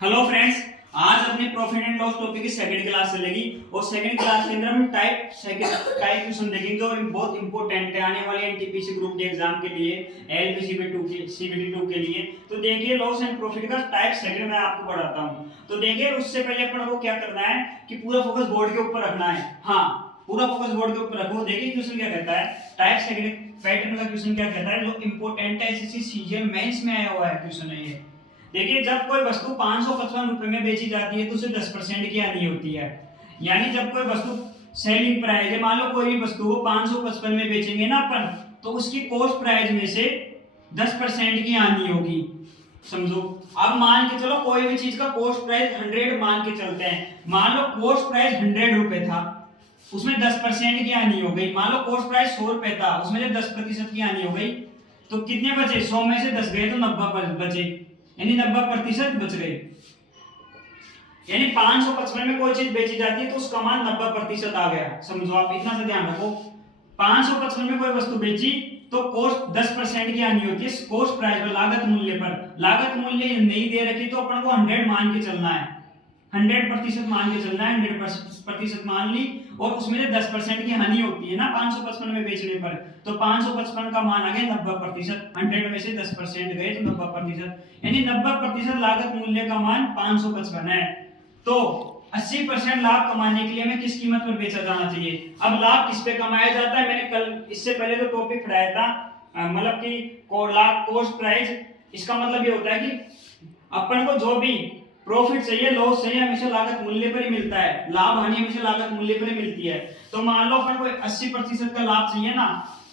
Hello friends, आज अपनी profit and loss topic की सेकंड क्लास चलेगी और सेकंड क्लास के अंदर हम टाइप क्वेश्चन देखेंगे जो बहुत इंपॉर्टेंट है आने वाले एनटीपीसी ग्रुप डी एग्जाम के लिए, एलपीसीबी 2 के सीबीटी 2 के लिए। तो देखिए लॉस एंड प्रॉफिट का टाइप सेकंड में आपको पढ़ाता हूं। तो देखिए उससे पहले अपन को क्या करना है कि पूरा फोकस बोर्ड के ऊपर रखना है। हाँ, पूरा फोकस बोर्ड के ऊपर रखो। देखिए क्वेश्चन क्या कहता है, टाइप सेकंड पैटर्न का क्वेश्चन क्या कहता है जो इंपॉर्टेंट है, एसएससी सीजीएल मेंस में आया हुआ है क्वेश्चन है ये। देखिए जब कोई वस्तु 555 रुपए में बेची जाती है तो उसे 10% की हानि होती है। यानी जब कोई वस्तु सेलिंग प्राइस है, मान लो कोई भी वस्तु को 555 में बेचेंगे ना अपन, तो उसकी कॉस्ट प्राइस में से 10% की हानि होगी। समझो, अब मान के चलो कोई भी चीज का कॉस्ट प्राइस 100 मान के चलते हैं। मान लो कॉस्ट प्राइस 100 रुपए था, उसमें 10% की हानि हो गई। मान लो कॉस्ट प्राइस 100 रुपए था, उसमें से 10% की हानि हो गई, तो कितने बचे? 100 में से 10 गए तो 90 बचे, यानी 90% बच गए। यानी 555 में कोई चीज बेची जाती है तो उसका मान 90% आ गया। समझो, आप इतना सा ध्यान रखो। 555 में कोई वस्तु बेची तो कॉस्ट 10% की हानि होती है कॉस्ट प्राइस पर, लागत मूल्य पर। लागत मूल्य नहीं दे रखी तो अपन को 100 मान के चलना है, 100% मान के चलना है। 100% मान ली और उसमें से 10% की हानि होती है ना 555 में बेचने पर, तो 555 का मान आ गया 90%। 100 में से 10% गए तो 90%, यानी 90% लागत मूल्य का मान 555 है। तो 80% लाभ कमाने के लिए हमें किस कीमत पर बेचा जाना चाहिए? अब लाभ किस पे कमाया जाता है? मैंने कल इससे पहले जो टॉपिक पढ़ाया था, मतलब कि कॉस्ट प्राइस, इसका मतलब ये होता है कि अपन को जो भी प्रॉफिट चाहिए, लॉस चाहिए, हमेशा लागत मूल्य पर ही मिलता है। लाभ हानि हमेशा लागत मूल्य पर ही मिलती है। तो मान लो अपन को 80% का लाभ चाहिए ना,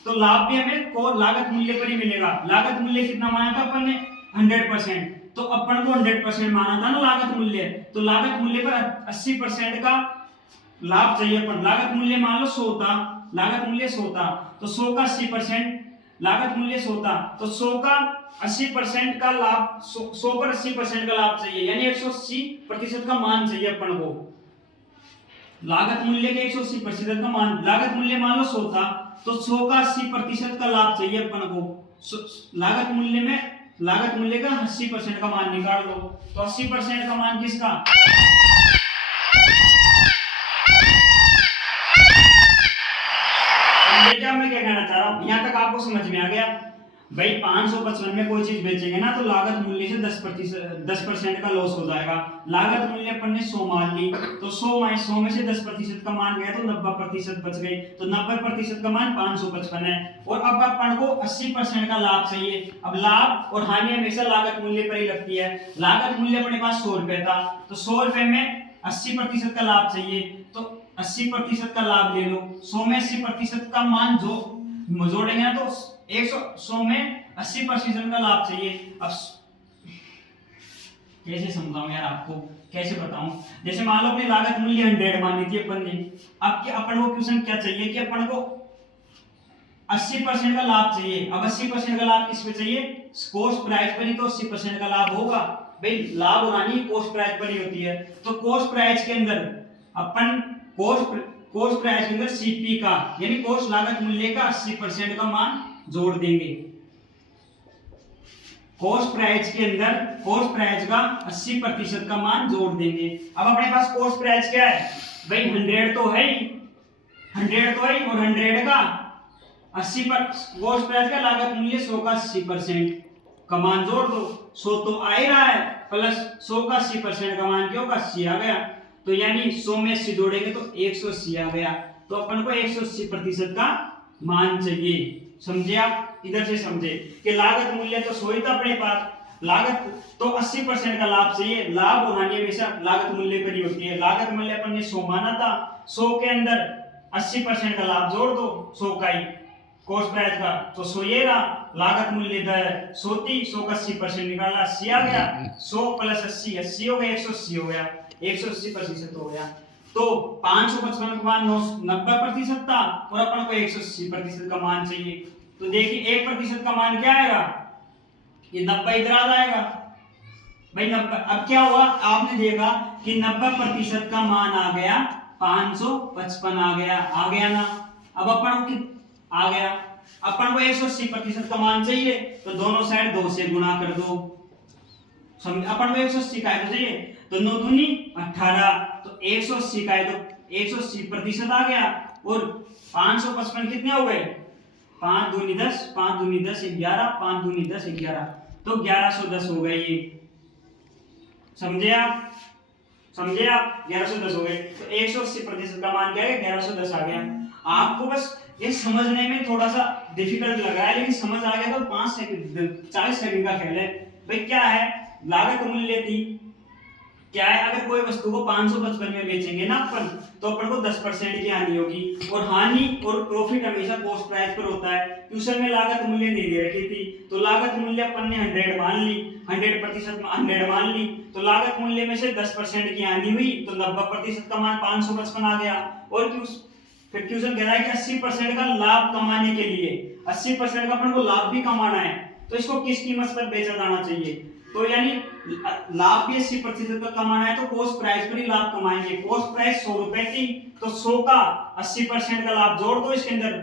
तो लाभ भी हमें लागत मूल्य पर ही मिलेगा। लागत मूल्य कितना माना था अपन ने? 100%। तो अपन को 100% माना था ना लागत मूल्य, तो लागत मूल्य पर 80% का लाभ चाहिए अपन। लागत मूल्य मान लो 100 था, लागत मूल्य 100 था, तो 100 का 80%, लागत मूल्य 100 था तो 100 का 80% का लाभ, 100 पर 80% का लाभ चाहिए, यानी 180% का मान चाहिए अपन को। लागत मूल्य के 180% का मान, लागत मूल्य मान लो 100 था तो 100 का 80% का लाभ चाहिए अपन को। लागत मूल्य में लागत मूल्य का 80% का मान निकाल लो, तो 80% का मान किसका? क्या मैं क्या कहना चाह रहा हूं, यहां तक आपको समझ में आ गया? भाई 555 में कोई चीज बेचेंगे ना तो लागत मूल्य से 10% का लॉस हो जाएगा। लागत मूल्य अपन ने 100 मान ली, तो 100 में से 10% का मान गया तो 90% बच गए, तो 90% का मान 555 है। और अब अपन को 80% का लाभ चाहिए। अब लाभ और हानि हमेशा लागत मूल्य पर ही लगती है। लागत मूल्य अपने पास 100 रुपए था, तो 100 रुपए में 80% का लाभ चाहिए, तो 80% का लाभ ले लो। 100 में 80% का मान जो जोड़ेंगे ना तो 100 में 80% का लाभ चाहिए। अब कैसे समझाऊं यार आपको, कैसे बताऊं? जैसे मान लो अपनी लागत मूल्य 100 मानी थी अपन ने। अब क्या अपन को क्वेश्चन क्या चाहिए कि अपन को 80% का लाभ चाहिए। अब 80% का लाभ किस पे चाहिए? कॉस्ट प्राइस पर ही तो 80% का लाभ होगा। भाई लाभ और हानि कॉस्ट प्राइस पर ही होती है, तो कॉस्ट प्राइस के अंदर अपन कॉस्ट प्राइस के अंदर सीपी का, यानी कॉस्ट लागत मूल्य का 80% का मान जोड़ देंगे। कॉस्ट प्राइस के अंदर कॉस्ट प्राइस का 80% का मान जोड़ देंगे। अब अपने पास कॉस्ट प्राइस क्या है? भाई 100 तो है ही, 100 तो है, और 100 का 80 पर कॉस्ट प्राइस का लागत मूल्य 100 का 80% का मान जोड़ दो। 100 तो आ ही रहा है, प्लस 100 का 80% का मान क्या होगा? 80 आ गया। तो यानी 100 में 80 जोड़ेंगे तो 180 आ गया। तो अपन को 180% का मान चाहिए। समझे आप? इधर से समझे कि लागत मूल्य तो 100 ही था अपने पास, लागत तो 80% का लाभ चाहिए। लाभ और हानि हमेशा लागत मूल्य पर ही होती है। लागत मूल्य अपन ने 100 माना था, 100 के अंदर 80% का लाभ जोड़ दो, 100 का ही कॉस्ट प्राइस का, तो 100 ये रहा। लागत मूल्य 100 थी, 100 का 80% निकाला, 80 आ गया। 100 प्लस 80 80 हो गया, 180 हो गया, 180% हो गया। तो 555 का मान 90% था और अपन को 180% का मान चाहिए। तो देखिए 1% का मान क्या आएगा? ये 90 इधर आ जाएगा। भाई 90, अब क्या हुआ आपने देखा कि 90% का मान आ गया, 555 आ गया ना। अब अपन को आ गया, अपन को 180% का मान चाहिए, तो दोनों साइड 2 से गुणा कर दो। समझ अपन को 180 का है तो चाहिए, तो 9 दूनी 18, तो 180 का है तो 180% आ गया। और 555 कितने हो गए, 5 दूनी 10, 5 दूनी 10 11, 5 दूनी 10 11, तो 1110 हो गए ये। समझे आप, समझे आप, 1110 हो गए। तो 180% का मान क्या है, 1110 आ गया। आपको बस ये समझने में थोड़ा सा डिफिकल्ट लग रहा है, लेकिन समझ आ गया तो 5 सेकंड 40 सेकंड का खेल है भाई। क्या है, लागत मूल्य थी, क्या है, अगर कोई वस्तु को 555 में बेचेंगे ना अपन, तो अपन को 10% की हानि होगी। और हानि और प्रॉफिट हमेशा कॉस्ट प्राइस पर होता है। ट्यूशन में लागत मूल्य नहीं दे रखी थी, तो लागत मूल्य अपन ने 100 मान ली, 100% 100 मान ली, तो लागत मूल्य में से 10% की हानि हुई, तो 90% का मान 555 आ गया। और फिर ट्यूशन कह रहा है कि 80% का लाभ कमाने के लिए, 80% का अपन को लाभ भी कमाना है, तो इसको किस कीमत पर बेचा जाना चाहिए। तो यानी लाभ भी 80% का कमाना है, तो कॉस्ट प्राइस पर ही लाभ कमाएंगे। कॉस्ट प्राइस 100 रुपए थी, तो 100 का 80% का लाभ जोड़ दो इसके अंदर।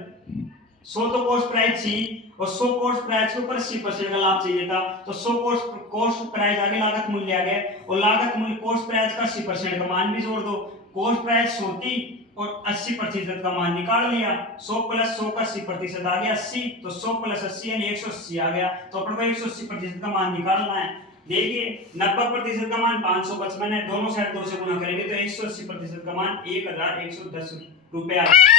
100 तो कॉस्ट प्राइस थी, और 100 कॉस्ट प्राइस के ऊपर 80% का लाभ चाहिए था, तो 100 कॉस्ट प्राइस आगे लागत मूल्य आ गया, और लागत मूल्य कॉस्ट प्राइस का 80% का मान भी जोड़ दो। कॉस्ट प्राइस 100 थी और 80% का मान निकाल लिया, 100 प्लस 100 का 80% आ गया 80, तो 100 प्लस 80 यानी 180 आ गया। तो अपन को 180% का मान निकालना है। देखिए 90% का मान 555 है, दोनों साइड 2 से गुना करेंगे तो 180% का मान 1110 रुपए आ गया।